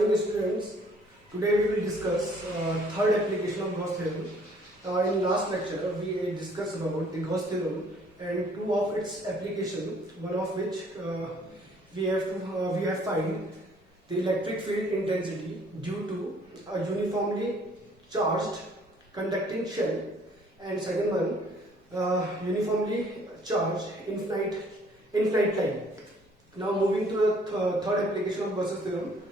morning, students. Today we will discuss third application of Gauss theorem. In last lecture, we discussed about the Gauss theorem and two of its application. One of which we have find the electric field intensity due to a uniformly charged conducting shell, and second one uniformly charged infinite line. Now moving to the third application of Gauss's theorem,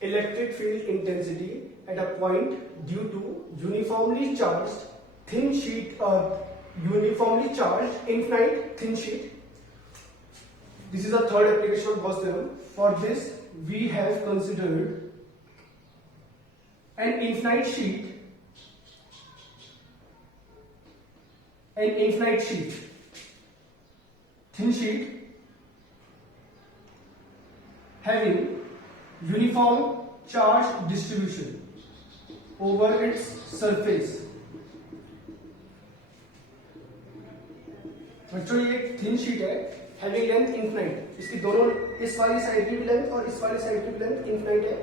electric field intensity at a point due to uniformly charged thin sheet uniformly charged infinite thin sheet. This is the third application of Gauss theorem. For this we have considered an infinite sheet thin sheet having uniform charge distribution over its surface. बच्चों ये एक thin sheet है having length infinite. इसकी दोनों इस वाली साइड की भी लेंथ और इस वाली साइड की भी लेंथ इनफिनाइट है.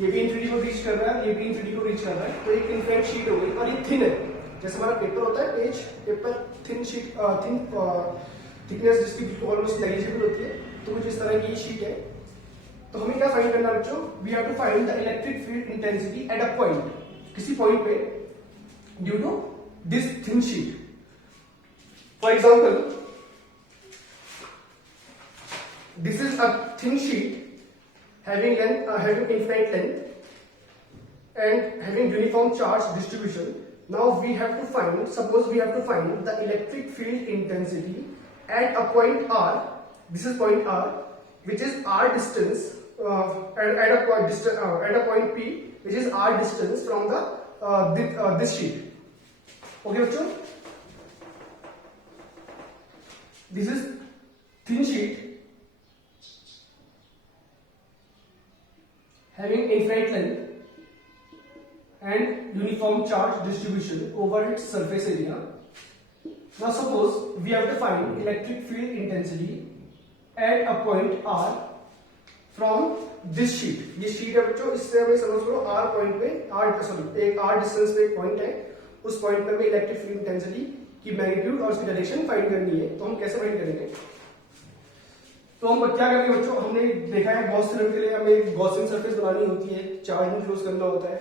ये भी इनफिनिटी को रीच कर रहा है, ये भी इनफिनिटी को रीच कर रहा है. तो एक इनफिनाइट शीट हो गई और ये थिन है. जैसे हमारा पेपर होता है paper thin sheet thin thickness जिसकी ऑलमोस्ट नेग्लिजिबल होती है, तो कुछ इस तरह की शीट है. तो हमें क्या फाइंड करना बच्चों? We have to find the electric field intensity at a point, किसी पॉइंट पे due to this thin sheet. For example, this is a thin sheet having infinite length and having uniform charge distribution. Now we have to find the electric field intensity at a point R. This is point R, which is R distance at a point P, which is R distance from the this sheet. Okay, bachcho? This is thin sheet having infinite length and uniform charge distribution over its surface area. Now suppose we have to find electric field intensity at a point R from this sheet. ये sheet है बच्चों, इससे हमें समझ लो R point पे एक R distance पे एक पॉइंट है. उस पॉइंट पे हमें इलेक्ट्रिक फील्ड इंटेंसिटी की मैग्नीट्यूड और उसकी डायरेक्शन फाइंड करनी है. तो हम कैसे फाइंड करेंगे? तो हम क्या करेंगे बच्चों? हमने देखा है गॉस थ्योरम के लिए हमें गॉसियन सरफेस बनानी होती है, चार्ज इनक्लोज करना होता है.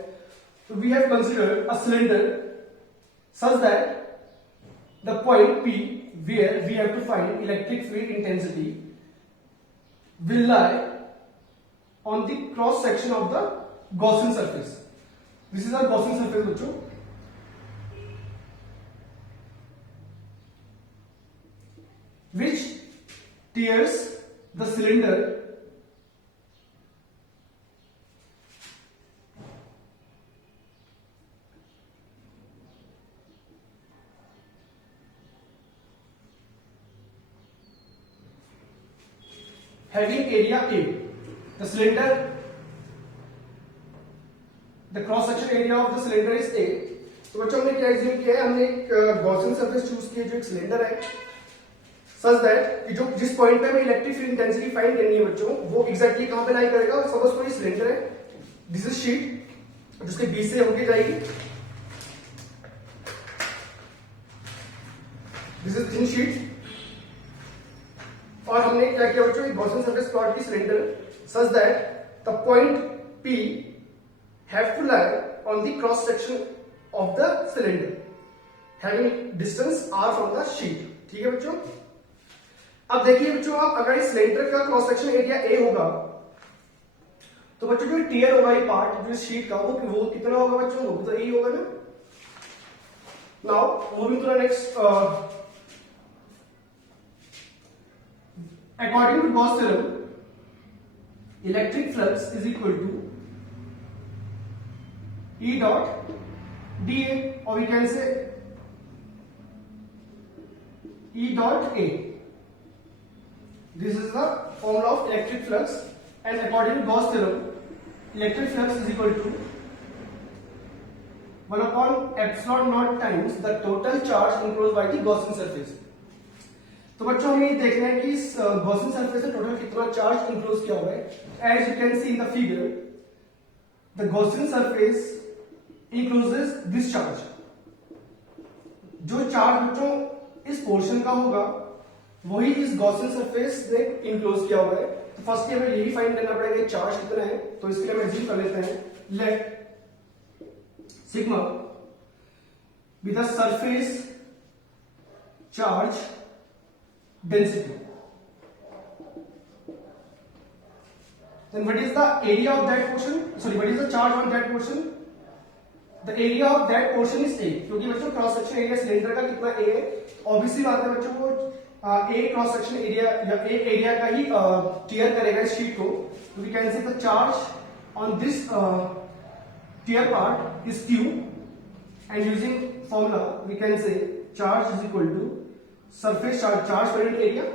तो we have considered a cylinder such that the point P where we have to find electric field intensity will lie on the cross section of the Gaussian surface. This is a Gaussian surface बच्चों. Which tears the cylinder having area A. The cylinder, the cross section area of the cylinder is A. तो बच्चों हमने क्या एज्यूम किया है? हमने एक Gaussian surface choose किया जो एक सिलेंडर है, सच दैट कि जो जिस पॉइंट पे हमें इलेक्ट्रिक फील्ड इंटेंसिटी फाइंड करनी है बच्चों, वो एग्जैक्टली कहां पे लाई करेगा. सपोज कोई सिलेंडर है, दिस इज शीट जिसके बीच से होके जाएगी, दिस इज थिन शीट. और हमने क्या किया बच्चों? एक गॉसियन सरफेस प्लॉट की cylinder such that the point P have to lie on the cross section of the cylinder having distance R from the sheet. ठीक है बच्चों? अब देखिए बच्चों, आप अगर इस सिलेंडर का क्रॉस सेक्शन एरिया A होगा, तो बच्चों जो टीयर होगा ये पार्ट जो शीट का, वो कितना होगा बच्चों? वो तो यही होगा ना. Now moving to the next, according to Gauss theorem, electric flux is equal to E dot dA, or we can say E dot A. This is the formula of electric flux, and according to Gauss theorem, electric flux is equal to 1 upon epsilon naught times the total charge enclosed by the Gaussian surface. तो बच्चों हमें ये देखना है कि इस Gaussian surface में total कितना चार्ज इंक्लोज किया हुआ है. As you can see in the figure, the Gaussian surface encloses this charge. जो चार्ज बच्चों इस पोर्शन का होगा वही इस गॉसियन सरफेस ने इनक्लोज किया हुआ है। तो फर्स्ट हमें यही फाइंड करना पड़ेगा चार्ज कितना है। तो इसके लिए हम एज्यूम कर लेते हैं let sigma be the surface charge density. Then what is the area of that portion? Sorry, what is the charge on that portion? The area of that portion is A। क्योंकि बच्चों क्रॉस सेक्शन एरिया सिलेंडर का कितना A है, ऑब्वियसली बात है बच्चों वो A cross section area या A एरिया का ही टीयर करेगा इस शीट को। तो we can say the charge on this tear part is Q and using formula we can say charge is equal to surface charge per unit area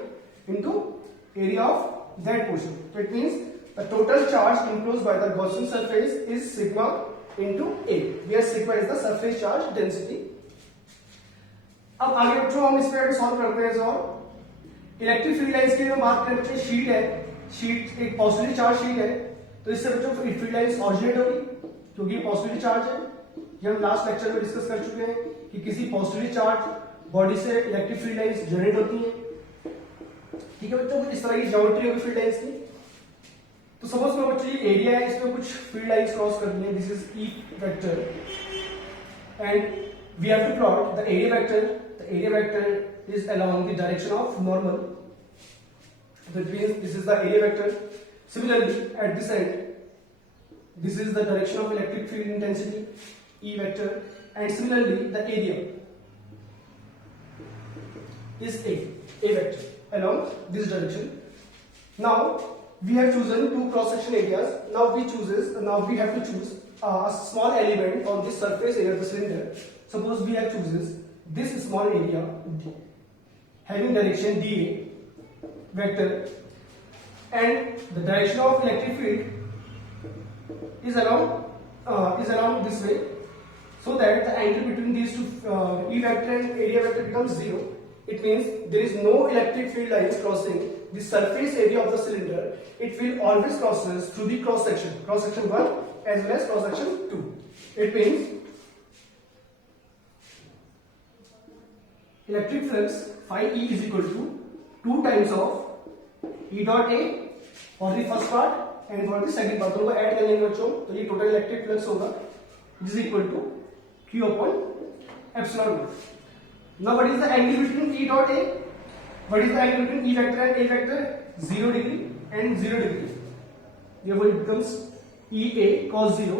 into area of that portion। So it means the total charge enclosed by the Gaussian surface is sigma into A, where sigma is the surface charge density। अब आगे बच्चों हम इस पे सॉल्व करते हैं। और electric field lines की बात करें बच्चों, शीट है, शीट एक पॉजिटिवली चार्ज शीट है, तो इससे बच्चों फील्ड लाइंस ऑरिजिनेट होगी क्योंकि पॉजिटिवली चार्ज है। ये हम लास्ट लेक्चर में डिस्कस कर चुके हैं कि किसी पॉजिटिवली चार्ज बॉडी से इलेक्ट्रिक फील्ड लाइंस जनरेट होती है। ठीक है बच्चों, इस तरह की ज्योमेट्री होगी फील्ड लाइंस की। तो सपोज में बच्चों ये एरिया है, इसमें कुछ फील्ड लाइंस क्रॉस करनी है, this is E vector and we have to plot the area vector. The area vector is along the direction of normal, that means this is the area vector। Similarly at this end this is the direction of electric field intensity E vector, and similarly the area is A vector along this direction। Now we have chosen two cross section areas। Now we have to choose a small element on this surface area of the cylinder। Suppose we have chooses this small area having direction dA vector and the direction of electric field is along this way, so that the angle between these two E vector and area vector becomes 0। It means there is no electric field lines crossing the surface area of the cylinder। It will always crosses through the cross section 1 as well as cross section 2। It means electric flux phi E is equal to 2 times of E dot A for the first part and for the second part। दोनों को ऐड कर लेंगे बच्चों, तो ये total electric flux होगा is equal to Q upon epsilon naught। Now what is the angle between E dot A? What is the angle between E vector and A vector? 0 degree and 0 degree। Therefore it becomes EA cos 0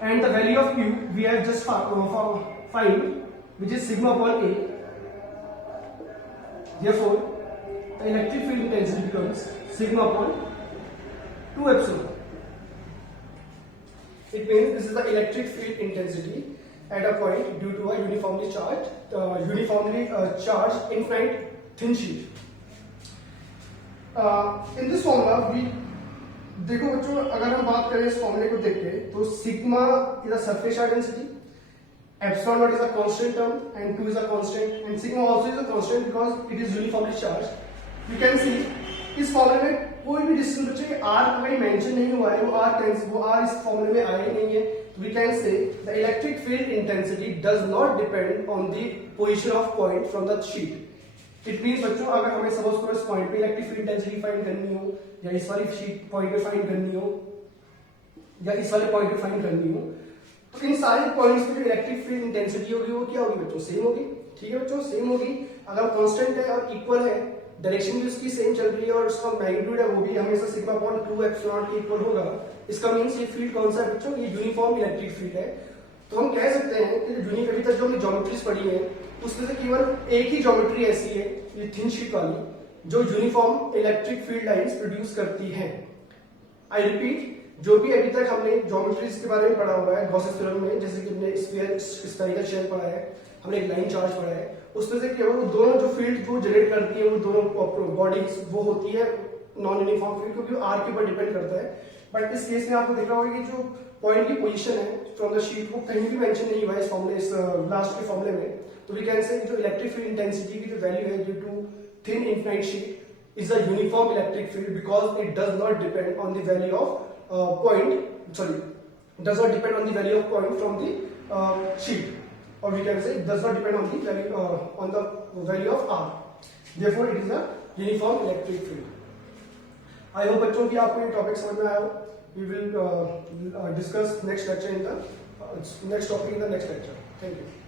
and the value of Q we have just find which is sigma upon A। Therefore the electric field intensity becomes sigma upon 2 epsilon। It means this is the electric field intensity at a point due to a uniformly charged infinite thin sheet। In this formula we देखो बच्चों, अगर हम बात करें इस फॉर्मूले को देख के, तो sigma is a surface charge density, epsilon naught is a constant term and 2 is a constant, and sigma also is a constant because it is uniformly charged। You can see इस फॉर्मूले में कोई भी डिस्टेंस बच्चे r कहीं मेंशन नहीं हुआ है, वो r इस फॉर्मूले में आया ही नहीं है। तो we can say the electric field intensity does not depend on the position of point from the sheet। It means बच्चों अगर हमें सपोज करो इस पॉइंट पे इलेक्ट्रिक फील्ड इंटेंसिटी फाइंड करनी हो, या इस वाली शीट पॉइंट पे फाइंड करनी हो, या इस वाले पॉइंट पे फाइंड करनी हो, तो इन सारे पॉइंट्स पे जो इलेक्ट्रिक फील्ड इंटेंसिटी होगी वो क्या होगी बच्चों? सेम होगी। ठीक है बच्चों, सेम होगी। अगर कांस्टेंट है और इक्वल है, डायरेक्शन भी उसकी सेम चल रही है और उसका मैग्नीट्यूड है वो भी हमेशा सिग्मा अपॉन 2 एप्सिलॉन के इक्वल होगा, इसका मींस ये फील्ड कौन सा है बच्चों? ये यूनिफॉर्म इलेक्ट्रिक फील्ड है। तो हम कह सकते हैं कि अभी तक जो हमने ज्योमेट्रीज पढ़ी है उसमें से केवल एक ही ज्योमेट्री ऐसी है, ये थिन शीट वाली, जो uniform electric field lines produce करती है। आई रिपीट, जो भी अभी तक हमने ज्योमेट्रीज के बारे में पढ़ा हुआ है गॉसेस थ्योरम में, जैसे कि हमने स्फेरिकल शेल पढ़ा है, हमने एक लाइन चार्ज पढ़ा है, उसमें से केवल वो दोनों जो फील्ड जो जनरेट करती है वो दोनों बॉडीज वो होती है नॉन यूनिफॉर्म फील्ड, क्योंकि आर के ऊपर डिपेंड करता है। बट इस केस में आपको देखा होगा कि जो पॉइंट की पोजीशन है फ्रॉम द शीट वो कहीं भी मेंशन नहीं हुआ है इस फॉर्मूले, इस लास्ट के फॉर्मूले में। तो वी कैन से जो इलेक्ट्रिक फील्ड इंटेंसिटी की जो वैल्यू है due to thin infinite sheet is a uniform electric field because it does not depend on the value of point, sorry, does not depend on the value of point from the sheet, or we can say it does not depend on the value of R. Therefore, it is a uniform electric field. I hope बच्चों की आपको ये टॉपिक समझ में आया हो. We will discuss next lecture in the next topic in the next lecture. Thank you.